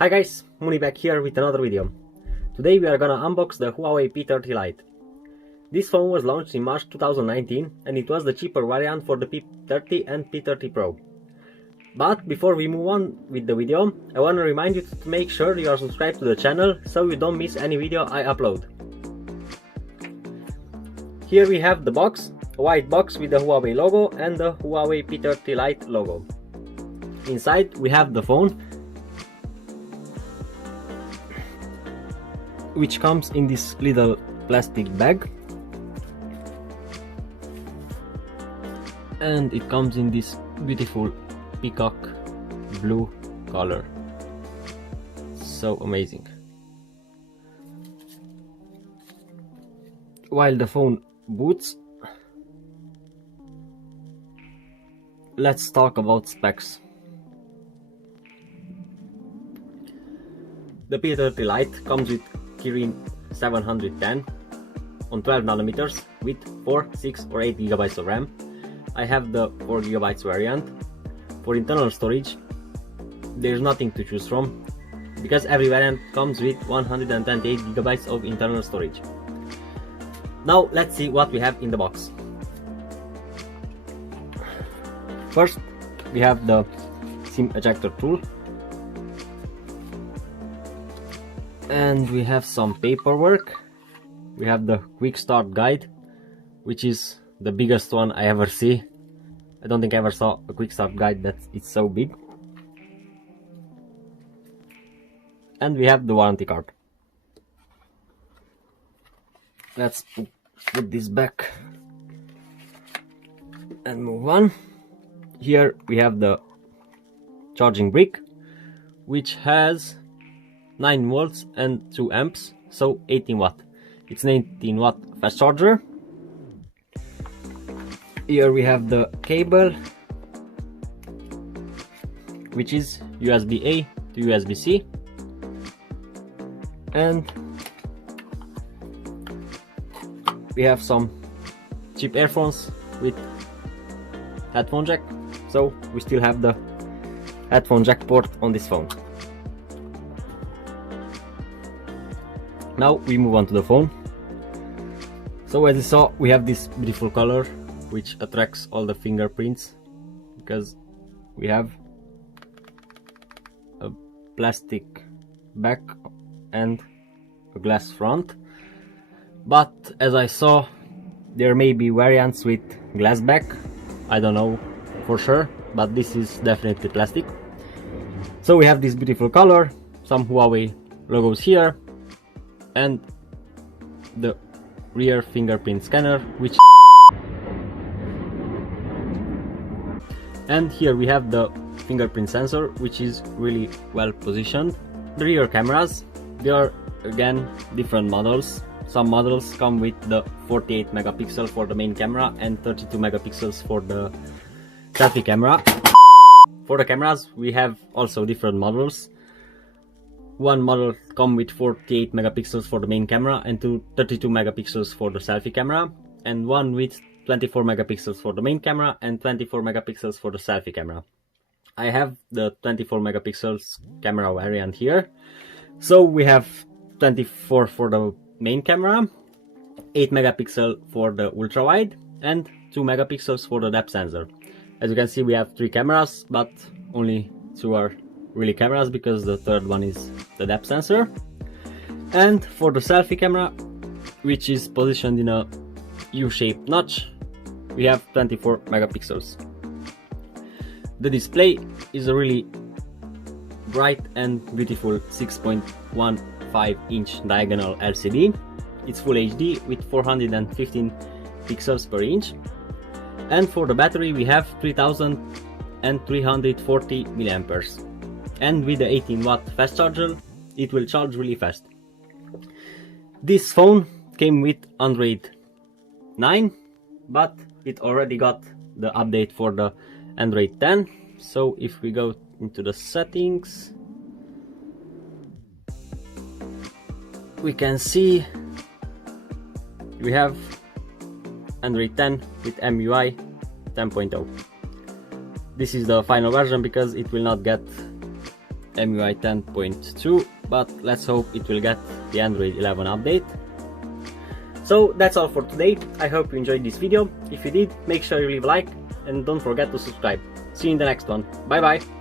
Hi guys, Muni back here with another video. Today we are gonna unbox the Huawei P30 Lite. This phone was launched in March 2019 and it was the cheaper variant for the P30 and P30 Pro. But before we move on with the video, I wanna remind you to make sure you are subscribed to the channel so you don't miss any video I upload. Here we have the box, a white box with the Huawei logo and the Huawei P30 Lite logo. Inside we have the phone, which comes in this little plastic bag, and it comes in this beautiful peacock blue color. So amazing. While the phone boots, let's talk about specs. The P30 Lite comes with Kirin 710 on 12nm with 4, 6 or 8 GB of RAM. I have the 4 GB variant. For internal storage, there's nothing to choose from because every variant comes with 128 GB of internal storage. Now let's see what we have in the box. First, we have the SIM ejector tool. And we have some paperwork. We have the quick start guide, which is the biggest one I ever see. I don't think I ever saw a quick start guide that it's so big. And we have the warranty card. Let's put this back and move on. Here we have the charging brick, which has 9 volts and 2 amps, so 18 watt. It's an 18 watt fast charger. Here we have the cable, which is USB-A to USB-C, and we have some cheap earphones with headphone jack, so we still have the headphone jack port on this phone. Now we move on to the phone. So as you saw, we have this beautiful color which attracts all the fingerprints because we have a plastic back and a glass front. But as I saw, there may be variants with glass back. I don't know for sure, but this is definitely plastic. So we have this beautiful color, some Huawei logos here, and the rear fingerprint scanner, which and here we have the fingerprint sensor, which is really well positioned. The rear cameras, they are again different models. Some models come with the 48 megapixel for the main camera and 32 megapixels for the selfie camera. For the cameras we have also different models. One model comes with 48 megapixels for the main camera and 32 megapixels for the selfie camera, and one with 24 megapixels for the main camera and 24 megapixels for the selfie camera. I have the 24 megapixels camera variant here. So we have 24 for the main camera, 8 megapixel for the ultra wide, and 2 megapixels for the depth sensor. As you can see, we have 3 cameras, but only 2 are really cameras because the third one is the depth sensor. And for the selfie camera, which is positioned in a U-shaped notch, we have 24 megapixels. The display is a really bright and beautiful 6.15 inch diagonal LCD. It's full HD with 415 pixels per inch. And for the battery we have 3340 milliamperes. And with the 18 watt fast charger, it will charge really fast. This phone came with Android 9, but it already got the update for the Android 10. So if we go into the settings, we can see we have Android 10 with MUI 10.0. This is the final version because it will not get MIUI 10.2, but let's hope it will get the Android 11 update. So that's all for today. I hope you enjoyed this video. If you did, make sure you leave a like and don't forget to subscribe. See you in the next one. Bye bye!